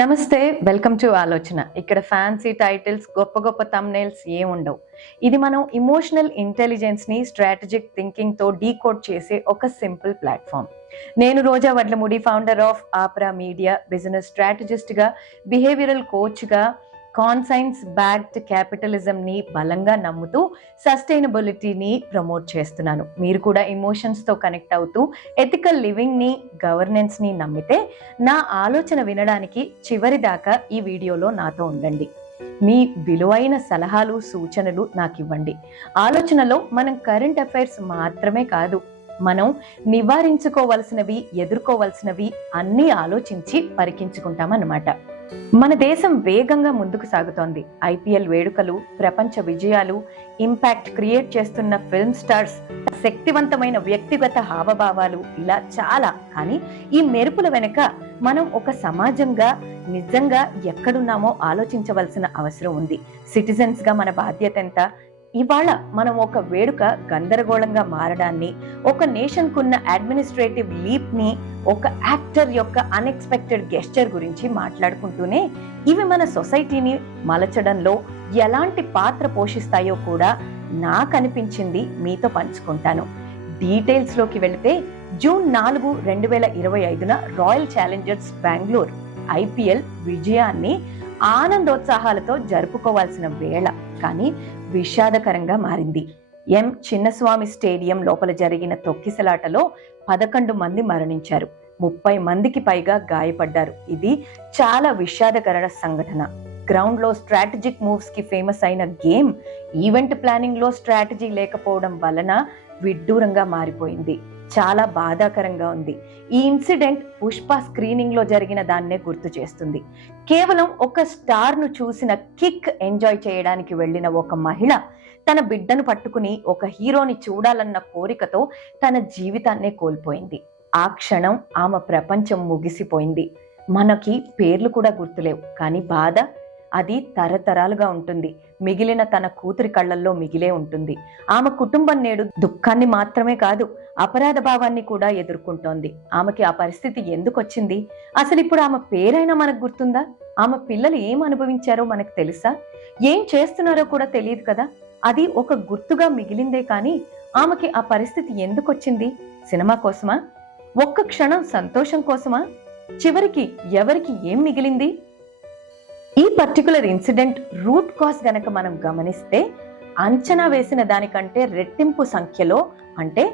నమస్తే, welcome to ఆలోచన. ఇక్కడ ఫ్యాన్సీ టైటిల్స్, గొప్ప గొప్ప థంబ్నెయిల్స్ ఏముండవు. ఇది మనం ఇమోషనల్ ఇంటెలిజెన్స్ ని స్ట్రాటజిక్ థింకింగ్ తో డీకోడ్ చేసే ఒక సింపుల్ ప్లాట్ఫామ్. నేను Roja Vadlamudi, founder of Apra media, business strategist గా, బిహేవియరల్ కోచ్ గా, కాన్సైన్స్ బ్యాక్డ్ క్యాపిటలిజం ని బలంగా నమ్ముతూ సస్టైనబిలిటీని ప్రమోట్ చేస్తున్నాను. మీరు కూడా ఇమోషన్స్ తో కనెక్ట్ అవుతూ ఎథికల్ లివింగ్ ని, గవర్నెన్స్ ని నమ్మితే నా ఆలోచన వినడానికి చివరి దాకా ఈ వీడియోలో నాతో ఉండండి. మీ విలువైన సలహాలు, సూచనలు నాకు ఇవ్వండి. ఆలోచనలో మనం కరెంట్ అఫైర్స్ మాత్రమే కాదు, మనం నివారించుకోవలసినవి, ఎదుర్కోవలసినవి అన్నీ ఆలోచించి పరికించుకుంటామన్నమాట. మన దేశం వేగంగా ముందుకు సాగుతోంది. ఐపీఎల్ వేడుకలు, ప్రపంచ విజయాలు, ఇంపాక్ట్ క్రియేట్ చేస్తున్న ఫిల్మ్ స్టార్స్, శక్తివంతమైన వ్యక్తిగత హావభావాలు, ఇలా చాలా. కానీ ఈ మెరుపుల వెనుక మనం ఒక సమాజంగా నిజంగా ఎక్కడున్నామో ఆలోచించవలసిన అవసరం ఉంది. సిటిజన్స్ గా మన బాధ్యత ఎంత? ఇవాళ మనం ఒక వేడుక గందరగోళంగా మారడాన్ని, ఒక నేషన్ కున్న అడ్మినిస్ట్రేటివ్ లీప్ ని, ఒక యాక్టర్ యొక్క అన్ఎక్స్పెక్టెడ్ గెస్చర్ గురించి మాట్లాడుకుంటూనే ఇవి మన సొసైటీని మలచడంలో ఎలాంటి పాత్ర పోషిస్తాయో కూడా నాకు అనిపించింది మీతో పంచుకుంటాను. డీటెయిల్స్ లోకి వెళితే June 4, 2025 royal Challengers Bengaluru IPL విజయాన్ని ఆనందోత్సాహాలతో జరుపుకోవాల్సిన వేళ కానీ విషాదకరంగా మారింది. ఎం చిన్నస్వామి స్టేడియం లోపల జరిగిన తొక్కిసలాటలో 11 మంది మరణించారు, 30 మందికి పైగా గాయపడ్డారు. ఇది చాలా విషాదకర సంఘటన. గ్రౌండ్ లో స్ట్రాటజిక్ మూవ్స్ కి ఫేమస్ అయిన గేమ్ ఈవెంట్ ప్లానింగ్ లో స్ట్రాటజీ లేకపోవడం వలన విడ్డూరంగా మారిపోయింది. చాలా బాధాకరంగా ఉంది. ఈ ఇన్సిడెంట్ పుష్ప స్క్రీనింగ్ లో జరిగిన దాన్నే గుర్తు చేస్తుంది. కేవలం ఒక స్టార్ ను చూసిన కిక్ ఎంజాయ్ చేయడానికి వెళ్ళిన ఒక మహిళ తన బిడ్డను పట్టుకుని ఒక హీరోని చూడాలన్న కోరికతో తన జీవితాన్నే కోల్పోయింది. ఆ క్షణం ఆమె ప్రపంచం ముగిసిపోయింది. మనకి పేర్లు కూడా గుర్తులేవు, కానీ బాధ అది తరతరాలుగా ఉంటుంది. మిగిలిన తన కూతురి కళ్ళల్లో మిగిలే ఉంటుంది. ఆమె కుటుంబం నేడు దుఃఖాన్ని మాత్రమే కాదు, అపరాధ భావాన్ని కూడా ఎదుర్కొంటోంది. ఆమెకి ఆ పరిస్థితి ఎందుకు వచ్చింది? అసలు ఇప్పుడు ఆమె పేరైనా మనకు గుర్తుందా? ఆమె పిల్లలు ఏం అనుభవించారో మనకు తెలుసా? ఏం చేస్తున్నారో కూడా తెలియదు కదా. అది ఒక గుర్తుగా మిగిలిందే కానీ ఆమెకి ఆ పరిస్థితి ఎందుకు వచ్చింది? సినిమా కోసమా? ఒక్క క్షణం సంతోషం కోసమా? చివరికి ఎవరికి ఏం మిగిలింది? ఈ పర్టికులర్ ఇన్సిడెంట్ రూట్ కాజ్ గనక మనం గమనిస్తే అంచనా వేసిన దానికంటే రెట్టింపు సంఖ్యలో, అంటే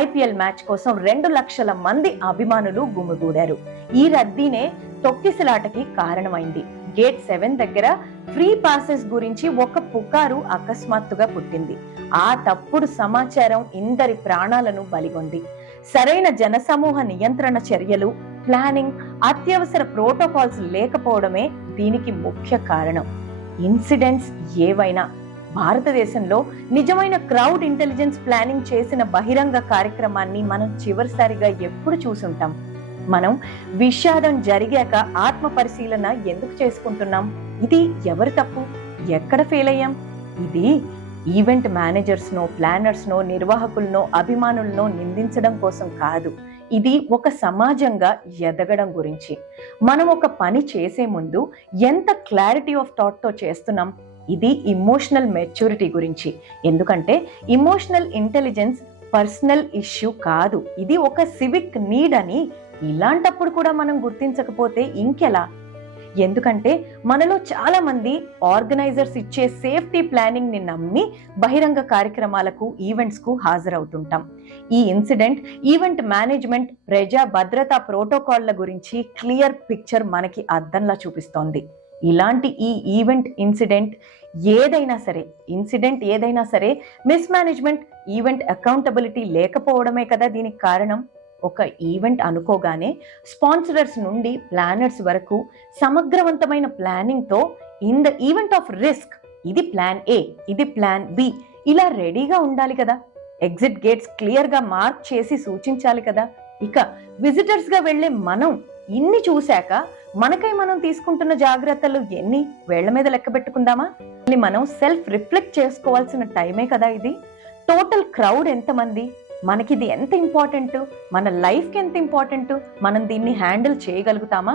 ఐపీఎల్ మ్యాచ్ కోసం 2 లక్షల మంది అభిమానులు గుమిగూడారు. ఈ రద్దీనే తొక్కిసలాటకి కారణమైంది. గేట్ 7 దగ్గర ఫ్రీ పాసెస్ గురించి ఒక పుకారు అకస్మాత్తుగా పుట్టింది. ఆ తప్పుడు సమాచారం ఇందరి ప్రాణాలను బలిగొంది. సరైన జనసమూహ నియంత్రణ చర్యలు, ప్లానింగ్, అత్యవసర ప్రోటోకాల్స్ లేకపోవడమే దీనికి ముఖ్య కారణం. ఇన్సిడెంట్స్ ఏవైనా భారతదేశంలో నిజమైన క్రౌడ్ ఇంటెలిజెన్స్ ప్లానింగ్ చేసిన బహిరంగ కార్యక్రమాన్ని మనం చివరిసారిగా ఎప్పుడు చూసుంటాం? మనం విషాదం జరిగాక ఆత్మ పరిశీలన ఎందుకు చేసుకుంటున్నాం? ఇది ఎవరి తప్పు? ఎక్కడ ఫెయిల్ అయ్యాం? ఇది ఈవెంట్ మేనేజర్స్ నో, ప్లానర్స్ నో, నిర్వాహకులనో, అభిమానులనో నిందించడం కోసం కాదు. ఇది ఒక సమాజంగా ఎదగడం గురించి. మనం ఒక పని చేసే ముందు ఎంత క్లారిటీ ఆఫ్ థాట్ తో చేస్తున్నాం? ఇది ఇమోషనల్ మెచ్యూరిటీ గురించి. ఎందుకంటే ఇమోషనల్ ఇంటెలిజెన్స్ పర్సనల్ ఇష్యూ కాదు, ఇది ఒక సివిక్ నీడ్ అని ఇలాంటప్పుడు కూడా మనం గుర్తించకపోతే ఇంకెలా? ఎందుకంటే మనలో చాలా మంది ఆర్గనైజర్స్ ఇచ్చే సేఫ్టీ ప్లానింగ్ ని నమ్మి బహిరంగ కార్యక్రమాలకు, ఈవెంట్స్ కు హాజరవుతుంటాం. ఈ ఇన్సిడెంట్ ఈవెంట్ మేనేజ్మెంట్, ప్రజా భద్రతా ప్రోటోకాల్ల గురించి క్లియర్ పిక్చర్ మనకి అద్దంలా చూపిస్తోంది. ఇలాంటి ఈ ఈవెంట్ ఇన్సిడెంట్ ఏదైనా సరే మిస్ మేనేజ్మెంట్, ఈవెంట్ అకౌంటబిలిటీ లేకపోవడమే కదా దీనికి కారణం. ఒక ఈవెంట్ అనుకోగానే స్పాన్సరర్స్ నుండి ప్లానర్స్ వరకు సమగ్రవంతమైన ప్లానింగ్ తో in the event of risk, ఇది ప్లాన్ ఏ, ఇది ప్లాన్ బి, ఇలా రెడీగా ఉండాలి కదా. ఎగ్జిట్ గేట్స్ క్లియర్ గా మార్క్ చేసి సూచించాలి కదా. ఇక విజిటర్స్ గా వెళ్లే మనం ఇన్ని చూశాక మనకై మనం తీసుకుంటున్న జాగ్రత్తలు ఎన్ని? వేళ్ల మీద లెక్క పెట్టుకుందామా? మనం సెల్ఫ్ రిఫ్లెక్ట్ చేసుకోవాల్సిన టైమే కదా ఇది. టోటల్ క్రౌడ్ ఎంతమంది? మనకి ఇది ఎంత ఇంపార్టెంట్? మన లైఫ్కి ఎంత ఇంపార్టెంట్? మనం దీన్ని హ్యాండిల్ చేయగలుగుతామా?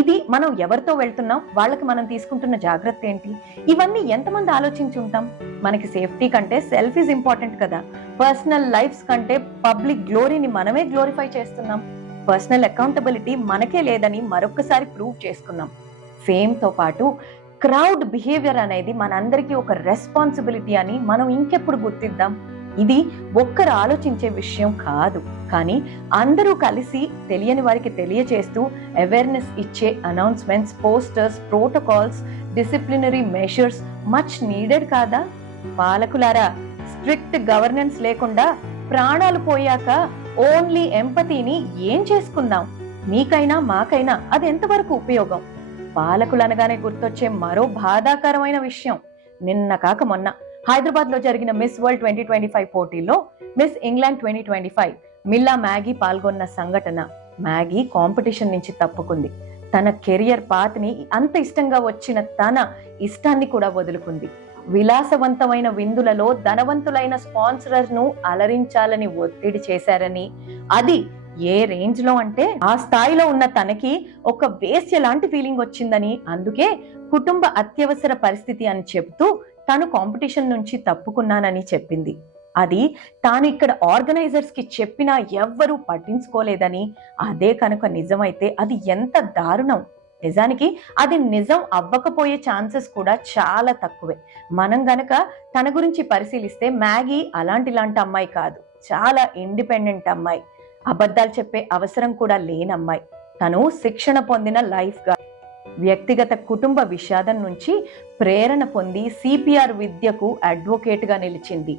ఇది మనం ఎవరితో వెళ్తున్నాం, వాళ్ళకి మనం తీసుకుంటున్న జాగ్రత్త ఏంటి, ఇవన్నీ ఎంతమంది ఆలోచించి ఉంటాం? మనకి సేఫ్టీ కంటే సెల్ఫీస్ ఇంపార్టెంట్ కదా. పర్సనల్ లైఫ్స్ కంటే పబ్లిక్ గ్లోరీని మనమే గ్లోరిఫై చేస్తున్నాం. పర్సనల్ అకౌంటబిలిటీ మనకే లేదని మరొకసారి ప్రూవ్ చేసుకున్నాం. ఫేమ్ తో పాటు క్రౌడ్ బిహేవియర్ అనేది మనందరికీ ఒక రెస్పాన్సిబిలిటీ అని మనం ఇంకెప్పుడు గుర్తిద్దాం? ఇది ఒక్కరు ఆలోచించే విషయం కాదు, కానీ అందరూ కలిసి తెలియని వారికి తెలియచేస్తూ అవేర్నెస్ ఇచ్చే announcements, posters, protocols, disciplinary measures much needed కాదా? పాలకులారా, స్ట్రిక్ట్ గవర్నెన్స్ లేకుండా ప్రాణాలు పోయాక ఓన్లీ ఎంపతిని ఏం చేసుకుందాం? మీకైనా మాకైనా అది ఎంతవరకు ఉపయోగం? పాలకులనగానే గుర్తొచ్చే మరో బాధాకరమైన విషయం, నిన్న కాక మొన్న హైదరాబాద్ లో జరిగిన మిస్ వరల్డ్ 2025 పోటీల్లో మిస్ ఇంగ్లాండ్ 2025 మిల్లా మ్యాగీ పాల్గొన్న సంఘటన. మ్యాగీ కాంపిటీషన్ నుంచి తప్పుకుంది. తన కెరియర్ పాత్ ని అంత ఇష్టంగా వచ్చిన తన ఇష్టాన్ని కూడా వదులుకుంది. విలాసవంతమైన విందులలో ధనవంతులైన స్పాన్సరర్ ను అలరించాలని ఒత్తిడి చేశారని, అది ఏ రేంజ్ లో అంటే ఆ స్థాయిలో ఉన్న తనకి ఒక వేశ్య లాంటి ఫీలింగ్ వచ్చిందని, అందుకే కుటుంబ అత్యవసర పరిస్థితి అని చెప్తూ తాను కాంపిటీషన్ నుంచి తప్పుకున్నానని చెప్పింది. అది తాను ఇక్కడ ఆర్గనైజర్స్ కి చెప్పినా ఎవ్వరూ పట్టించుకోలేదని. అదే కనుక నిజమైతే అది ఎంత దారుణం. నిజానికి అది నిజం అవ్వకపోయే ఛాన్సెస్ కూడా చాలా తక్కువే. మనం గనక తన గురించి పరిశీలిస్తే మ్యాగీ అలాంటి అమ్మాయి కాదు, చాలా ఇండిపెండెంట్ అమ్మాయి, అబద్ధాలు చెప్పే అవసరం కూడా లేనమ్మాయి. తను శిక్షణ పొందిన లైఫ్ గార్డ్, వ్యక్తిగత కుటుంబ విషాదం నుంచి ప్రేరణ పొంది సిపిఆర్ విద్యకు అడ్వకేట్ గా నిలిచింది.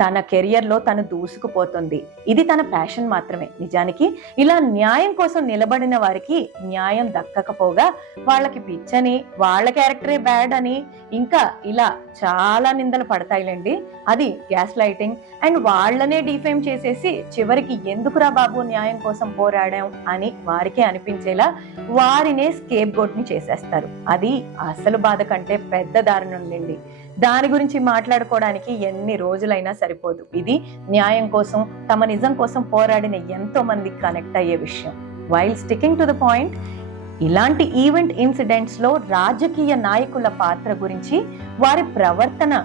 తన కెరియర్ లో తను దూసుకుపోతుంది. ఇది తన ప్యాషన్ మాత్రమే. నిజానికి ఇలా న్యాయం కోసం నిలబడిన వారికి న్యాయం దక్కకపోగా వాళ్ళకి పిచ్చని, వాళ్ళ క్యారెక్టరే బ్యాడ్ అని, ఇంకా ఇలా చాలా నిందలు పడతాయిలేండి. అది గ్యాస్ లైటింగ్ అండ్ వాళ్ళనే డిఫేమ్ చేసేసి చివరికి ఎందుకురా బాబు న్యాయం కోసం పోరాడాం అని వారికే అనిపించేలా వారినే స్కేప్ గోట్ ని చేసేస్తారు. అది అసలు బాధ కంటే పెద్ద దారుణం లేండి. దాని గురించి మాట్లాడుకోవడానికి ఎన్ని రోజులైనా సరిపోదు. ఇది న్యాయం కోసం, తమ నిజం కోసం పోరాడిన ఎంతో మంది కనెక్ట్ అయ్యే విషయం. While sticking to the point, ఇలాంటి ఈవెంట్ ఇన్సిడెంట్స్ లో రాజకీయ నాయకుల పాత్ర గురించి, వారి ప్రవర్తన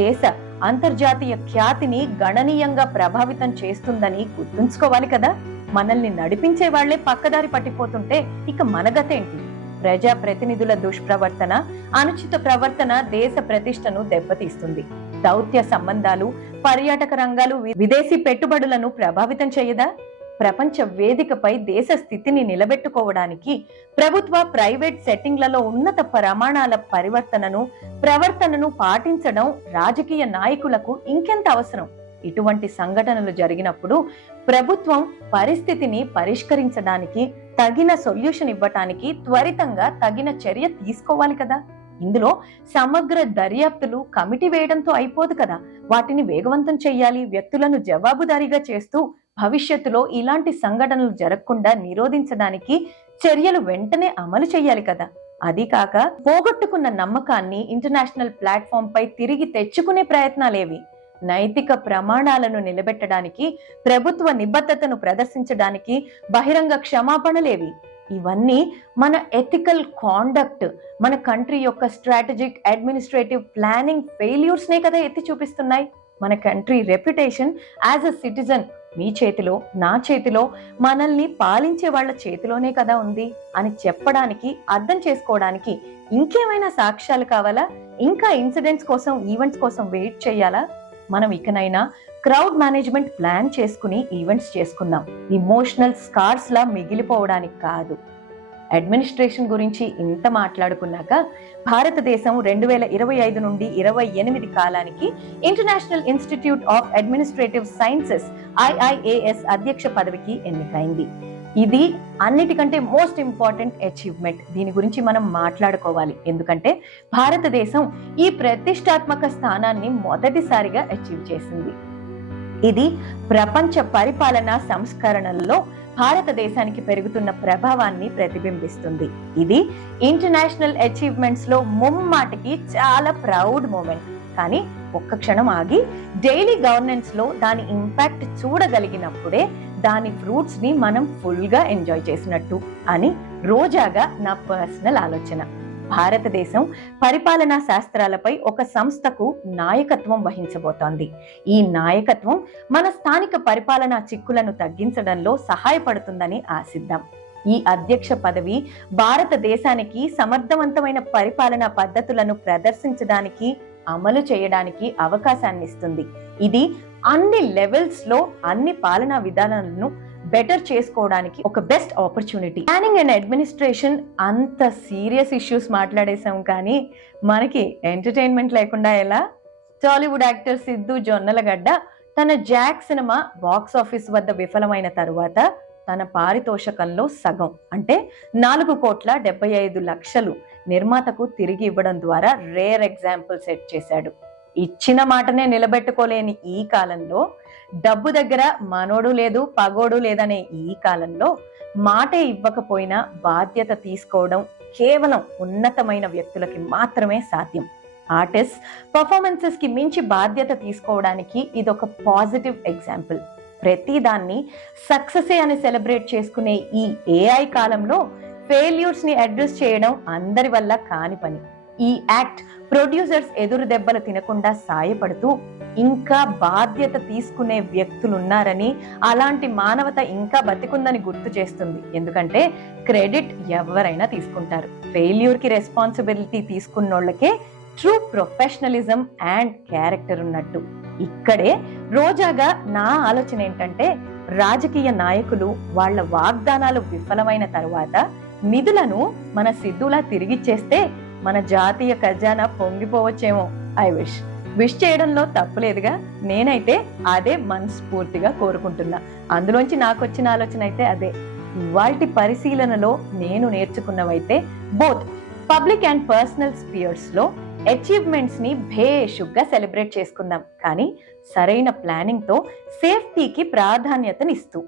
దేశ అంతర్జాతీయ ఖ్యాతిని గణనీయంగా ప్రభావితం చేస్తుందని గుర్తుంచుకోవాలి కదా. మనల్ని నడిపించే వాళ్లే పక్కదారి పట్టిపోతుంటే ఇక మన గతేంటి? ప్రజా ప్రతినిధుల దుష్ప్రవర్తన, అనుచిత ప్రవర్తన దేశ ప్రతిష్టను దెబ్బతీస్తుంది. దౌత్య సంబంధాలు, పర్యాటక రంగాలు, విదేశీ పెట్టుబడులను ప్రభావితం చేయదా? ప్రపంచ వేదికపై దేశ స్థితిని నిలబెట్టుకోవడానికి ప్రభుత్వ, ప్రైవేట్ సెట్టింగ్లలో ఉన్నత ప్రమాణాల ప్రవర్తనను పాటించడం రాజకీయ నాయకులకు ఇంకెంత అవసరం? ఇటువంటి సంఘటనలు జరిగినప్పుడు ప్రభుత్వం పరిస్థితిని పరిష్కరించడానికి, తగిన సొల్యూషన్ ఇవ్వటానికి త్వరితంగా తగిన చర్య తీసుకోవాలి కదా. ఇందులో సమగ్ర దర్యాప్తులు కమిటీ వేయడంతో అయిపోదు కదా. వాటిని వేగవంతం చేయాలి. వ్యక్తులను జవాబుదారీగా చేస్తూ భవిష్యత్తులో ఇలాంటి సంఘటనలు జరగకుండా నిరోధించడానికి చర్యలు వెంటనే అమలు చేయాలి కదా. అది కాక పోగొట్టుకున్న నమ్మకాన్ని ఇంటర్నేషనల్ ప్లాట్ఫామ్ పై తిరిగి తెచ్చుకునే ప్రయత్నాలేవి? నైతిక ప్రమాణాలను నిలబెట్టడానికి, ప్రభుత్వ నిబద్ధతను ప్రదర్శించడానికి బహిరంగ క్షమాపణలేవి? ఇవన్నీ మన ఎథికల్ కాండక్ట్, మన కంట్రీ యొక్క స్ట్రాటజిక్, అడ్మినిస్ట్రేటివ్ ప్లానింగ్ ఫెయిల్యూర్స్ నే కదా ఎత్తి చూపిస్తున్నాయి. మన country reputation as a citizen మీ చేతిలో, నా చేతిలో, మనల్ని పాలించే వాళ్ళ చేతిలోనే కదా ఉంది అని చెప్పడానికి, అర్థం చేసుకోవడానికి ఇంకేమైనా సాక్ష్యాలు కావాలా? ఇంకా ఇన్సిడెంట్స్ కోసం, ఈవెంట్స్ కోసం వెయిట్ చేయాలా? మనం ఇకనైనా క్రౌడ్ మేనేజ్మెంట్ ప్లాన్ చేసుకుని ఈవెంట్స్ చేసుకుందాం, ఇమోషనల్ స్కార్స్ లా మిగిలిపోవడానికి కాదు. అడ్మినిస్ట్రేషన్ గురించి ఇంత మాట్లాడుకున్నాక, భారతదేశం 2025 నుండి 28 కాలానికి international institute of administrative sciences IIAS అధ్యక్ష పదవికి ఎన్నికైంది. ఇది అన్నిటికంటే మోస్ట్ ఇంపార్టెంట్ అచీవ్మెంట్. దీని గురించి మనం మాట్లాడుకోవాలి. ఎందుకంటే భారతదేశం ఈ ప్రతిష్టాత్మక స్థానాన్ని మొదటిసారిగా అచీవ్ చేసింది. ఇది ప్రపంచ పరిపాలనా సంస్కరణల్లో భారతదేశానికి పెరుగుతున్న ప్రభావాన్ని ప్రతిబింబిస్తుంది. ఇది ఇంటర్నేషనల్ అచీవ్మెంట్స్ లో ముమ్మాటికి చాలా ప్రౌడ్ మూమెంట్. కానీ ఒక్క క్షణం ఆగి డైలీ గవర్నెన్స్ లో దాని ఇంపాక్ట్ చూడగలిగినప్పుడే దాని ఫ్రూట్స్ ని మనం ఫుల్ గా ఎంజాయ్ చేసినట్టు అని రోజాగా నా పర్సనల్ ఆలోచన. భారతదేశం పరిపాలనా శాస్త్రాలపై ఒక సంస్థకు నాయకత్వం వహించబోతోంది. ఈ నాయకత్వం మన స్థానిక పరిపాలనా చిక్కులను తగ్గించడంలో సహాయపడుతుందని ఆశిద్దాం. ఈ అధ్యక్ష పదవి భారతదేశానికి సమర్థవంతమైన పరిపాలనా పద్ధతులను ప్రదర్శించడానికి, అమలు చేయడానికి అవకాశాన్ని ఇస్తుంది. ఇది అన్ని లెవెల్స్ లో అన్ని పాలనా విధానాలను బెటర్ చేసుకోవడానికి ఒక best opportunity. Planning and administration అంత సీరియస్ ఇష్యూస్ మాట్లాడేశాం, కానీ మనకి ఎంటర్టైన్మెంట్ లేకుండా ఎలా? టాలీవుడ్ యాక్టర్ సిద్ధు జొన్నలగడ్డ తన జాక్ సినిమా బాక్స్ ఆఫీస్ వద్ద విఫలమైన తరువాత తన పారితోషకంలో సగం అంటే 4,75,00,000 నిర్మాతకు తిరిగి ఇవ్వడం ద్వారా రేర్ ఎగ్జాంపుల్ సెట్ చేశాడు. ఇచ్చిన మాటనే నిలబెట్టుకోలేని ఈ కాలంలో, డబ్బు దగ్గర మనోడు లేదు పగోడు లేదనే ఈ కాలంలో, మాటే ఇవ్వకపోయినా బాధ్యత తీసుకోవడం కేవలం ఉన్నతమైన వ్యక్తులకి మాత్రమే సాధ్యం. ఆర్టిస్ట్ పర్ఫార్మెన్సెస్ కి మించి బాధ్యత తీసుకోవడానికి ఇదొక పాజిటివ్ ఎగ్జాంపుల్. ప్రతిదాన్ని సక్సెసే అని సెలబ్రేట్ చేసుకునే ఈ ఏఐ కాలంలో ఫెయిల్యూర్స్ ని అడ్రస్ చేయడం అందరి వల్ల కాని పని. ఈ యాక్ట్ ప్రొడ్యూసర్స్ ఎదురు దెబ్బలు తినకుండా సాయపడుతూ ఇంకా బాధ్యత తీసుకునే వ్యక్తులున్నారని, అలాంటి మానవత ఇంకా బతికుందని గుర్తు చేస్తుంది. ఎందుకంటే క్రెడిట్ ఎవరైనా తీసుకుంటారు, ఫెయిల్యూర్ కి రెస్పాన్సిబిలిటీ తీసుకున్నోళ్ళకే ట్రూ ప్రొఫెషనలిజం అండ్ క్యారెక్టర్ ఉన్నట్టు. ఇక్కడే రోజాగా నా ఆలోచన ఏంటంటే, రాజకీయ నాయకులు వాళ్ళ వాగ్దానాలు విఫలమైన తరువాత నిధులను మన సిద్ధులా తిరిగిచ్చేస్తే మన జాతీయ ఖజానా పొంగిపోవచ్చేమో. విష్ చేయడంలో తప్పులేదుగా. నేనైతే అదే మనస్ఫూర్తిగా కోరుకుంటున్నా. అందులోంచి నాకు వచ్చిన ఆలోచన అయితే అదే. ఇవాల్టి పరిశీలనలో నేను నేర్చుకున్నవైతే both public and personal spheres లో అచీవ్మెంట్స్ ని భేషుగ్గా సెలబ్రేట్ చేసుకుందాం, కానీ సరైన ప్లానింగ్ తో సేఫ్టీకి ప్రాధాన్యతనిస్తూ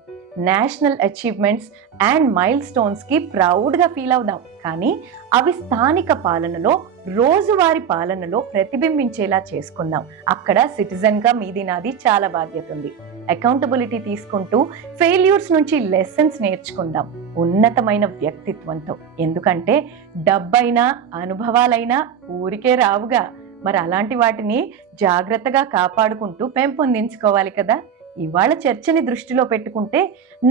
national achievements and mile stones కి ప్రౌడ్ గా ఫీల్ అవుదాం. కానీ అవి స్థానిక పాలనలో, రోజువారీ పాలనలో ప్రతిబింబించేలా చేసుకుందాం. అక్కడ సిటిజన్ గా మీది నాది చాలా బాధ్యత ఉంది. అకౌంటబిలిటీ తీసుకుంటూ ఫెయిల్యూర్స్ నుంచి లెసన్స్ నేర్చుకుందాం ఉన్నతమైన వ్యక్తిత్వంతో. ఎందుకంటే డబ్బైనా అనుభవాలైనా ఊరికే రావుగా. మరి అలాంటి వాటిని జాగ్రత్తగా కాపాడుకుంటూ పెంపొందించుకోవాలి కదా. ఇవాళ చర్చని దృష్టిలో పెట్టుకుంటే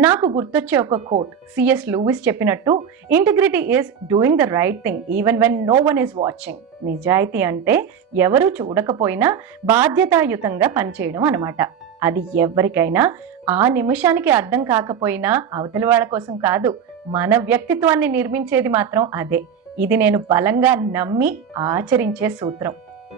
నాకు గుర్తొచ్చే ఒక కోట్, సిఎస్ లూయిస్ చెప్పినట్టు, integrity is doing the right thing even when no one is watching. నిజాయితీ అంటే ఎవరు చూడకపోయినా బాధ్యతాయుతంగా పనిచేయడం అన్నమాట. అది ఎవరికైనా ఆ నిమిషానికి అర్థం కాకపోయినా అవతలి వాళ్ళ కోసం కాదు, మన వ్యక్తిత్వాన్ని నిర్మించేది మాత్రం అదే. ఇది నేను బలంగా నమ్మి ఆచరించే సూత్రం.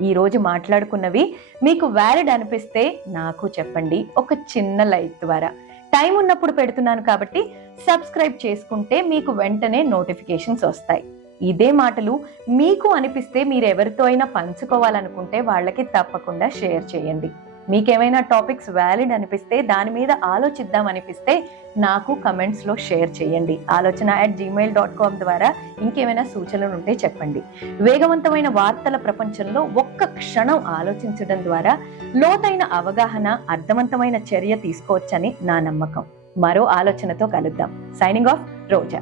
ఈ రోజు మాట్లాడుకున్నవి మీకు వ్యాలిడ్ అనిపిస్తే నాకు చెప్పండి, ఒక చిన్న లైక్ ద్వారా. టైం ఉన్నప్పుడు పెడుతున్నాను కాబట్టి సబ్స్క్రైబ్ చేసుకుంటే మీకు వెంటనే నోటిఫికేషన్స్ వస్తాయి. ఇదే మాటలు మీకు అనిపిస్తే మీరు ఎవరితో అయినా పంచుకోవాలనుకుంటే వాళ్ళకి తప్పకుండా షేర్ చేయండి. మీకేమైనా టాపిక్స్ వ్యాలిడ్ అనిపిస్తే, దాని మీద ఆలోచిద్దాం అనిపిస్తే నాకు కమెంట్స్ లో షేర్ చేయండి. alochana@gmail.com ద్వారా ఇంకేమైనా సూచనలు ఉంటే చెప్పండి. వేగవంతమైన వార్తల ప్రపంచంలో ఒక్క క్షణం ఆలోచించడం ద్వారా లోతైన అవగాహన, అర్థవంతమైన చర్య తీసుకోవచ్చని నా నమ్మకం. మరో ఆలోచనతో కలుద్దాం. సైనింగ్ ఆఫ్, రోజా.